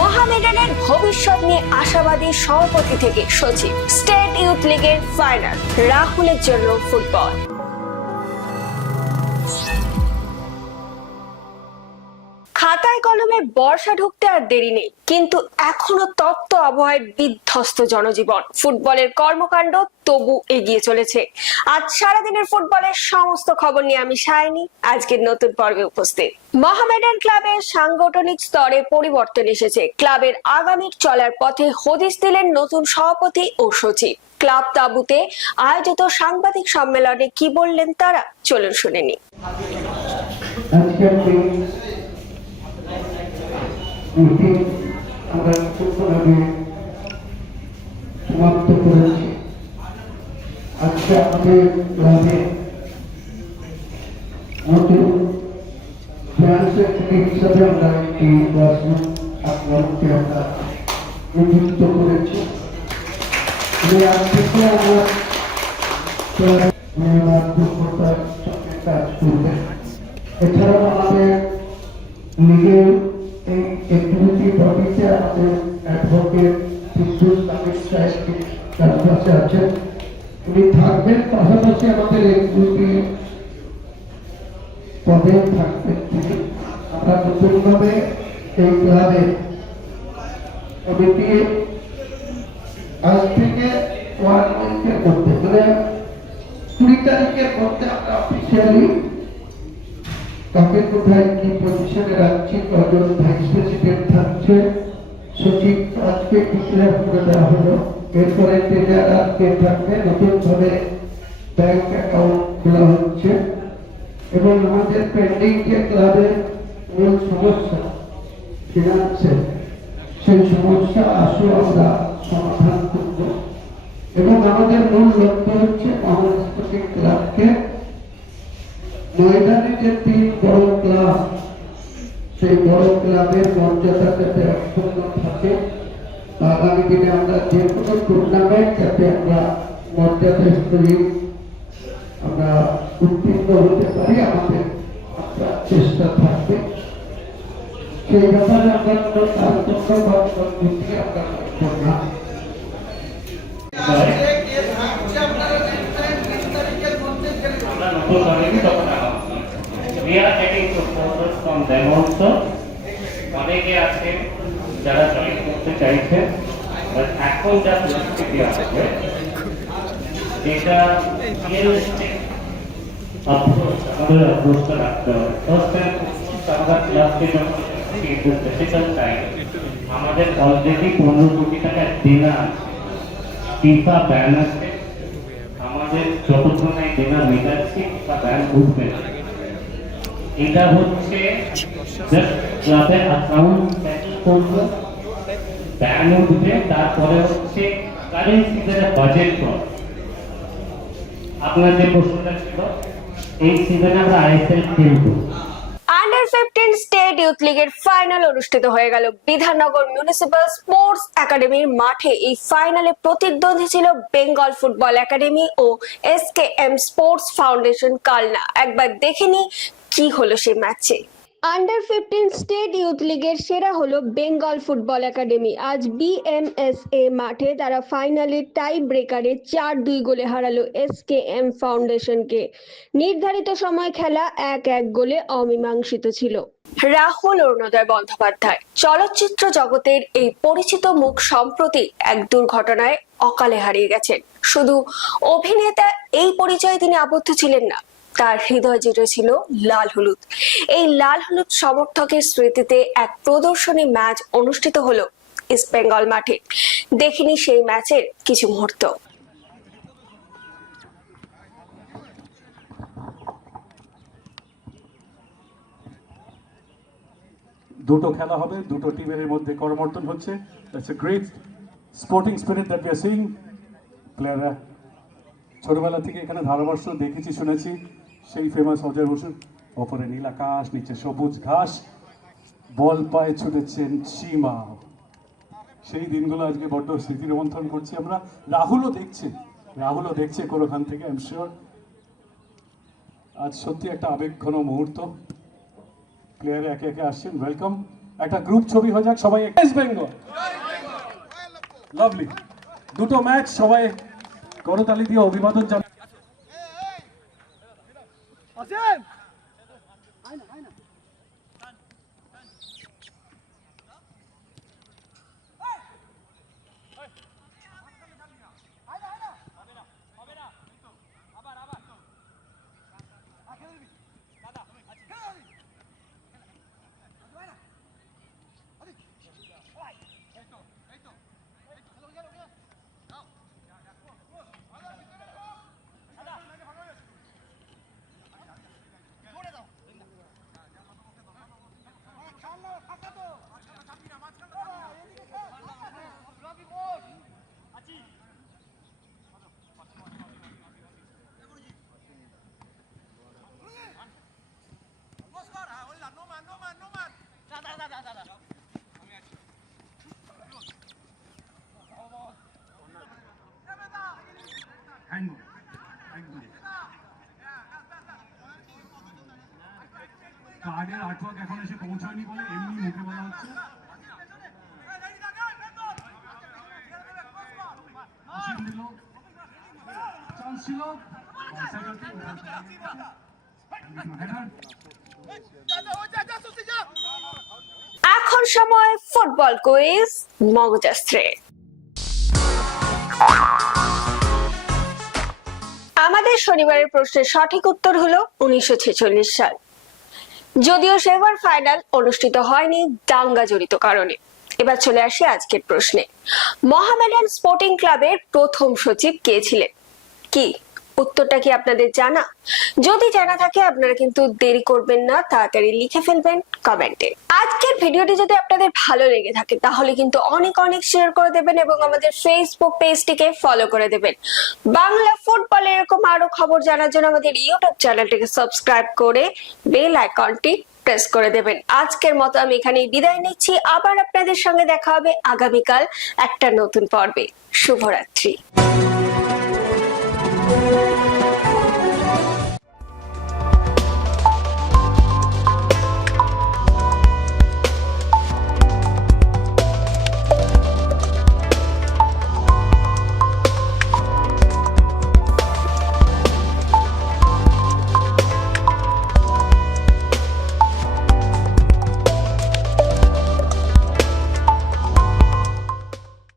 মোহামেডানের ভবিষ্যৎ নিয়ে আশাবাদী সভাপতি থেকে সচিব। স্টেট ইউথ লিগের ফাইনাল, রাহুলের জন্য ফুটবল। খাতায় কলমে বর্ষা ঢুকতে আর দেরি নেই, কিন্তু এখনো তপ্ত আবহাওয়ায় বিধ্বস্ত জনজীবন। ফুটবলের কর্মকাণ্ড তবু এগিয়ে চলেছে। আজ সারাদিনের ফুটবলের সমস্ত খবর নিয়ে আমি শাইনি আজকের নতুন পর্বে উপস্থিত। মোহামেডান ক্লাবের সাংগঠনিক স্তরে পরিবর্তন এসেছে। ক্লাবের আগামীর চলার পথে হদিস দিলেন নতুন সভাপতি ও সচিব। ক্লাব তাবুতে আয়োজিত সাংবাদিক সম্মেলনে কি বললেন তারা, চলুন শুনে নি। আমরা সুন্দরভাবে সমাপ্ত করেছি। আজকে আমাদের ক্লাবে নতুন ফ্রান্সের হিসাবে আমরা একটি ক্লাসরুম আপনাকে আমরা নিযুক্ত করেছি। আজ থেকে আমরা যোগ্যতার সঙ্গে কাজ করবে। এছাড়াও আমাদের লিগের এই অ্যাক্টিভিটি বডিতে আমাদের অ্যাডভোকেট বিদ্যুৎ নামের সাহেব কাছে আছেন, উনি থাকবেন। পাশাপাশি আমাদের অ্যাক্টিভিটি পদে থাকবেন তিনি। আমরা নতুনভাবে এই ক্লাবে কমিটি আজ থেকে 1 উইকের মধ্যে, মানে 20 তারিখের মধ্যে আমরা অফিসিয়ালি কাকে কোথায় কি পজিশনে রাখছি, কজন ভাইস প্রেসিডেন্ট থাকছে, সচিব আজকে ডিক্লেয়ার করে দেওয়া হলো। এরপরে ট্রেজারার কে থাকবে, নতুনভাবে ব্যাংক অ্যাকাউন্ট খোলা হচ্ছে এবং আমাদের পেন্ডিং যে ক্লাবের মূল সমস্যা ফিনান্সের, সেই সমস্যা আসলে আমরা সমাধান করব এবং আমাদের মূল লক্ষ্য হচ্ছে মহারাষ্ট্র ক্লাবকে ময়দানে যে 3 বড় ক্লাব, সেই বড় ক্লাবের মর্যাদা যাতে অক্ষুণ্ণ থাকে। আগামী দিনে আমরা যে কোনো টুর্নামেন্ট যাতে আমরা মর্যাদা স্তরে আমরা উত্তীর্ণ হতে পারি, আমাদের চেষ্টা থাকবে। সেই ব্যাপারে আমরা অনেকে আছে যারা জয়েন করতে চাইছে, এখন যা পরিস্থিতি আছে এটা আমাদের অভ্যস্ত রাখতে হবে। আমাদের অলরেডি 15 কোটি টাকা দেনা ফিফা ব্যান আছে। আমাদের যতক্ষণ এই দেনা মেটাচ্ছি ফিফা ব্যান উঠবে না। এটা হচ্ছে ক্লাবের অ্যাকাউন্ট করবো, ব্যান উঠবে, তারপরে হচ্ছে কারেন্ট সিজনের বাজেট করা। আপনার যে প্রশ্নটা ছিল, এই সিজনে আমরা আইএসএল খেলবো। আন্ডার 15 স্টেট ইউথ লিগের ফাইনাল অনুষ্ঠিত হয়ে গেল বিধাননগর মিউনিসিপাল স্পোর্টস একাডেমির মাঠে। এই ফাইনালে প্রতিদ্বন্দ্বী ছিল বেঙ্গল ফুটবল একাডেমি ও এসকেএম স্পোর্টস ফাউন্ডেশন কালনা। একবার দেখে নি কি হলো সেই ম্যাচে। আন্ডার 15 স্টেট ইউথ লিগের সেরা হলো বেঙ্গল ফুটবল একাডেমি। আজ বিএমএসএ মাঠে তারা ফাইনালে টাই ব্রেকারে 4-2 গোলে হারালো এসকেএম ফাউন্ডেশনকে। নির্ধারিত সময় খেলা 1-1 গোলে অমীমাংসিত ছিল। রাহুল অরুণোদয় বন্দ্যোপাধ্যায় চলচ্চিত্র জগতের এই পরিচিত মুখ সম্প্রতি এক দুর্ঘটনায় অকালে হারিয়ে গেছেন। শুধু অভিনেতা এই পরিচয়ে তিনি আবদ্ধ ছিলেন না, তার হৃদয় জুড়ে ছিল লাল হলুদ। এই লাল হলুদ সমর্থকের স্মৃতিতে এক প্রদর্শনী ম্যাচ অনুষ্ঠিত হলো ইস্ট বেঙ্গল মাঠে। দেখিনি সেই ম্যাচের কিছু মুহূর্ত। দুটো খেলা হবে, দুটো টিমের মধ্যে করমর্দন হচ্ছে। That's a great sporting spirit that we are seeing. প্লেয়াররা ছোটবেলা থেকে এখানে ধারাবর্ষ দেখেছি, শুনেছি। সেই ফেমাস অজয় বসু, ওপরে নীল আকাশ, নিচে সবুজ ঘাস, বল পায়ে ছুটেছেন সীমা। সেই দিনগুলো আজকে বড্ড স্মৃতি রোমন্থন করছি আমরা। রাহুলও দেখছে কোনোখান থেকে, আই এম শিওর। আজ সত্যি একটা আবেগঘন মুহূর্ত। প্লেয়ার একে একে আসছেন, ওয়েলকাম। একটা গ্রুপ ছবি হয়ে যাক সবাই। ওয়েস্ট বেঙ্গল, লাভলি, দুটো ম্যাচ, সবাই করতালি দিয়ে অভিবাদন জানাই। কার্ডের আর্টওয়ার্ক এখন এসে পৌঁছায়নি বলে এমনি মুখে বলা হচ্ছে। চান্স ছিল, এখন সময় ফুটবল কুইজ মগজাস্ত্রে। আমাদের শনিবারের প্রশ্নের সঠিক উত্তর হলো 1946 সাল। যদিও সেবার ফাইনাল অনুষ্ঠিত হয়নি দাঙ্গা জড়িত কারণে। এবার চলে আসি আজকের প্রশ্নে। মোহামেডান স্পোর্টিং ক্লাবের প্রথম সচিব কে ছিলেন? কি উত্তরটা কি আপনাদের জানা? যদি জানা থাকে আপনারা কিন্তু দেরি করবেন না, তাড়াতাড়ি লিখে ফেলবেন কমেন্টে। আজকের ভিডিওটি যদি আপনাদের ভালো লেগে থাকে তাহলে কিন্তু অনেক অনেক শেয়ার করে দেবেন এবং আমাদের ফেসবুক পেজটিকে ফলো করে দেবেন। বাংলা ফুটবল এরকম আরো খবর জানার জন্য আমাদের ইউটিউব চ্যানেলটিকে সাবস্ক্রাইব করে বেল আইকনটি প্রেস করে দেবেন। আজকের মতো আমি এখানেই বিদায় নিচ্ছি। আবার আপনাদের সঙ্গে দেখা হবে আগামীকাল একটা নতুন পর্বে। শুভরাত্রি।